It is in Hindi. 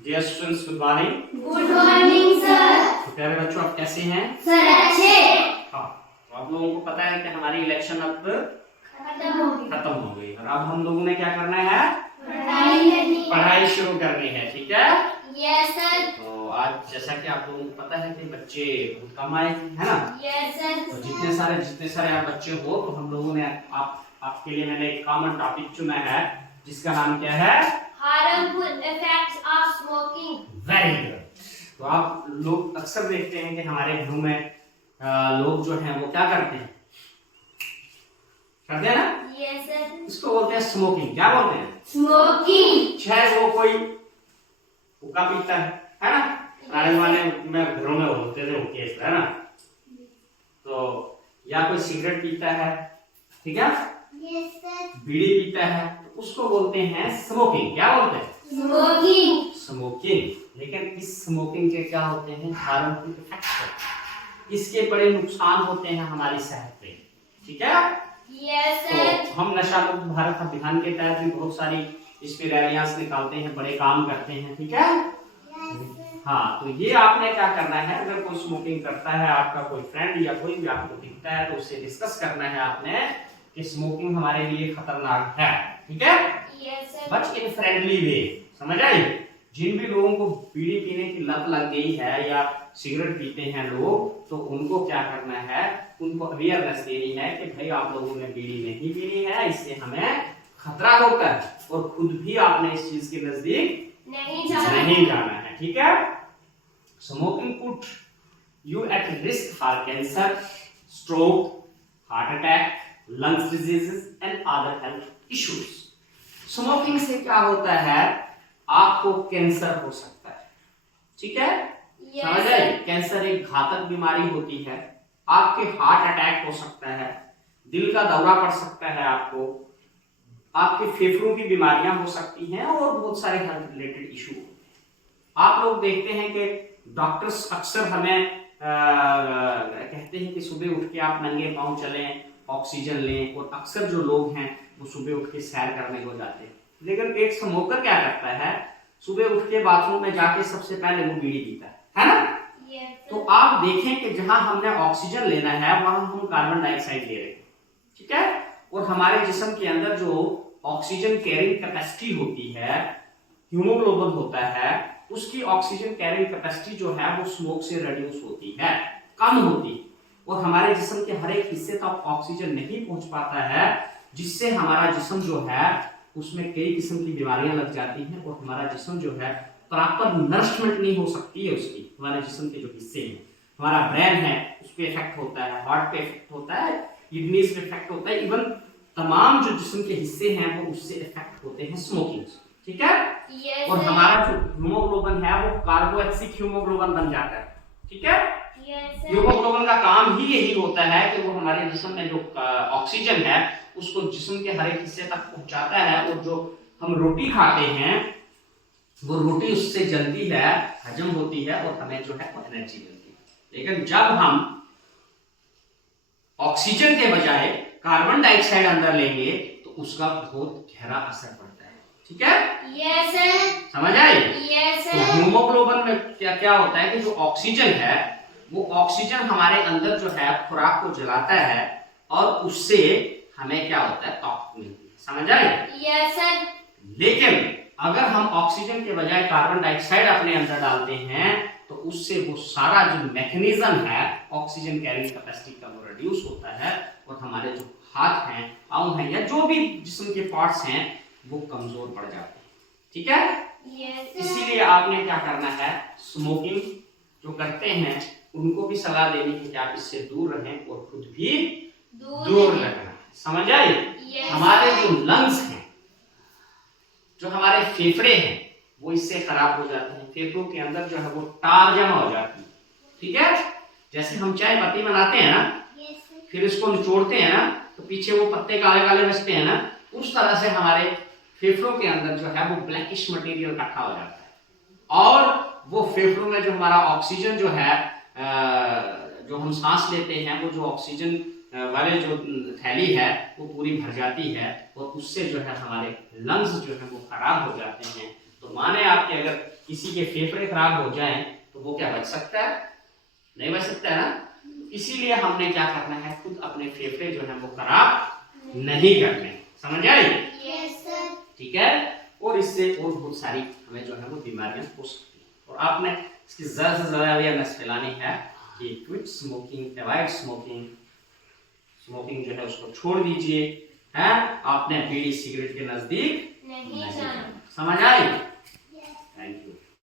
Dear students, good morning. Good morning sir. तो प्यारे बच्चों, आप कैसे हैं? सर अच्छे। हाँ, तो आप लोगों को पता है कि हमारी इलेक्शन अब खत्म हो गई और अब हम लोगों ने क्या करना है? पढ़ाई शुरू करनी है। ठीक है? Yes sir. तो आज जैसा कि आप लोगों को पता है कि बच्चे बहुत कम आए है ना? Yes sir. तो जितने सारे आप बच्चे हो, तो हम लोगों ने आपके लिए मैंने एक कॉमन टॉपिक चुना है जिसका नाम क्या है? Harmful effects of smoking. Very good. तो आप लोग अक्सर देखते हैं कि हमारे घरों में लोग जो हैं वो क्या करते हैं ना? Yes sir. इसको बोलते हैं स्मोकिंग। क्या बोलते हैं? स्मोकिंग। चाहे वो कोई हुक्का पीता है ना? पुराने जमाने में घरों में होते थे हुक्के, है ना? तो या कोई सिगरेट पीता है, ठीक है? Yes sir. बीड़ी पीता है, तो उसको बोलते हैं स्मोकिंग। क्या बोलते हैं? स्मोकिंग। स्मोकिंग। लेकिन इस स्मोकिंग के क्या होते हैं? Harmful effects. इसके बड़े नुकसान होते हैं हमारी सेहत पे। ठीक है? Yes sir. तो हम नशा मुक्त भारत अभियान के तहत भी बहुत सारी इस पे रैलियां निकालते हैं, बड़े काम करते हैं। ठीक है? हाँ, तो ये आपने क्या करना है, अगर कोई स्मोकिंग करता है, आपका कोई फ्रेंड या कोई भी आपको दिखता है, तो उससे डिस्कस करना है आपने कि स्मोकिंग हमारे लिए खतरनाक है। ठीक है? Yes sir. But in friendly way. समझ आई? जिन भी लोगों को बीड़ी पीने की लत लग गई है या सिगरेट पीते हैं लोग, तो उनको क्या करना है, उनको अवेयरनेस देनी है कि भाई आप लोगों ने बीड़ी नहीं पीनी है, इससे हमें खतरा होता है और खुद भी आपने इस चीज के नजदीक नहीं जाना है। ठीक है? Smoking put you at risk for cancer, stroke, heart attack, lungs diseases and other health issues. Smoking से क्या होता है, आपको कैंसर हो सकता है। ठीक है? समझ आई? कैंसर एक घातक बीमारी होती है। आपके हार्ट अटैक हो सकता है, दिल का दौरा पड़ सकता है, आपके फेफड़ों की बीमारियां हो सकती हैं और बहुत सारे हेल्थ रिलेटेड इशू। आप लोग देखते हैं कि डॉक्टर्स अक्सर हमें कहते हैं कि सुबह उठ के आप नंगे पांव चलें, ऑक्सीजन लें, और अक्सर जो लोग हैं वो सुबह उठ के सैर करने को जाते हैं। लेकिन एक स्मोकर क्या करता है, सुबह उठ के बाथरूम में जाके सबसे पहले वो बीड़ी पीता है ना? तो आप देखें कि जहां हमने ऑक्सीजन लेना है वहां हम कार्बन डाइऑक्साइड ले रहे हैं। ठीक है? और हमारे जिस्म के अंदर जो ऑक्सीजन कैरिंग कैपेसिटी होती है, हीमोग्लोबिन होता है, उसकी ऑक्सीजन कैरिंग कैपेसिटी जो है वो स्मोक से रिड्यूस होती है, कम होती है, और हमारे जिस्म के हर एक हिस्से तक ऑक्सीजन नहीं पहुंच पाता है, जिससे हमारा जिस्म जो है उसमें कई किस्म की बीमारियां लग जाती हैं और हमारा जिस्म जो है प्रॉपर नरिशमेंट नहीं हो सकती है उसकी। हमारे जिस्म के जो हिस्से हैं, हमारा ब्रेन है उस पे इफेक्ट होता है, हार्ट पे इफेक्ट होता है, किडनीज पे इफेक्ट होता है, इवन तमाम जो जिस्म के हिस्से हैं वो उससे इफेक्ट होते हैं स्मोकिंग से। ठीक है? और हमारा जो हीमोग्लोबिन है वो कार्बोक्सिलिक हीमोग्लोबिन बन जाता है। ठीक है? हीमोग्लोबिन का काम ही यही होता है कि वो हमारे जिस्म में जो ऑक्सीजन है उसको जिस्म के हर एक हिस्से तक पहुंचाता है, और जो हम रोटी खाते हैं वो रोटी उससे जल्दी है, हजम होती है और हमें जो है वो एनर्जी मिलती है। लेकिन जब हम ऑक्सीजन के बजाय कार्बन डाइऑक्साइड अंदर लेंगे तो उसका बहुत गहरा असर पड़ता है। ठीक है? Yes sir. समझ आई? यस तो सर। हीमोग्लोबिन में क्या होता है कि जो ऑक्सीजन है वो ऑक्सीजन हमारे अंदर जो है खुराक को जलाता है और उससे हमें क्या होता है, ताकत मिलती है। समझ आई? Yes sir. लेकिन अगर हम ऑक्सीजन के बजाय कार्बन डाइऑक्साइड अपने अंदर डालते हैं तो उससे वो सारा जो मैकेनिज्म है ऑक्सीजन कैरिंग कैपेसिटी का वो रिड्यूस होता है और हमारे जो हाथ हैं, पांव हैं, या जो भी जिस्म के पार्ट्स हैं वो कमजोर पड़ जाते हैं। ठीक है? इसीलिए आपने क्या करना है, स्मोकिंग जो करते हैं उनको भी सलाह देनी है कि आप इससे दूर रहें और खुद भी दूर रहना। समझ आई? हमारे जो लंग्स हैं, जो हमारे फेफड़े हैं, वो इससे खराब हो जाते हैं। फेफड़ों के अंदर जो है वो टार जमा हो जाती है। ठीक है? जैसे हम चाय पत्ती बनाते हैं ना, फिर इसको निचोड़ते हैं ना, तो पीछे वो पत्ते काले काले बचते हैं ना, उस तरह से हमारे फेफड़ों के अंदर जो है वो ब्लैकिश मटेरियल इकट्ठा हो जाता है, और वो फेफड़ों में जो हमारा ऑक्सीजन जो है, जो हम सांस लेते हैं, वो जो ऑक्सीजन वाले जो थैली है वो पूरी भर जाती है और उससे जो है हमारे लंग्स जो है वो खराब हो जाते हैं। तो तो माने आपके अगर किसी के फेफड़े खराब हो जाएं तो वो क्या बच सकता है? नहीं बच सकता है ना। इसीलिए हमने क्या करना है, खुद अपने फेफड़े जो है वो खराब नहीं करने। समझ आई? Yes sir. ठीक है। और इससे और बहुत सारी हमें जो है वो बीमारियां हो सकती हैं। और आपने इसकी ज्यादा से ज्यादा अवेयरनेस फैलानी है कि quit smoking, avoid smoking, smoking जो है उसको छोड़ दीजिए, है। आपने बीड़ी सिगरेट के नजदीक नहीं जाना। समझ आई? Thank you.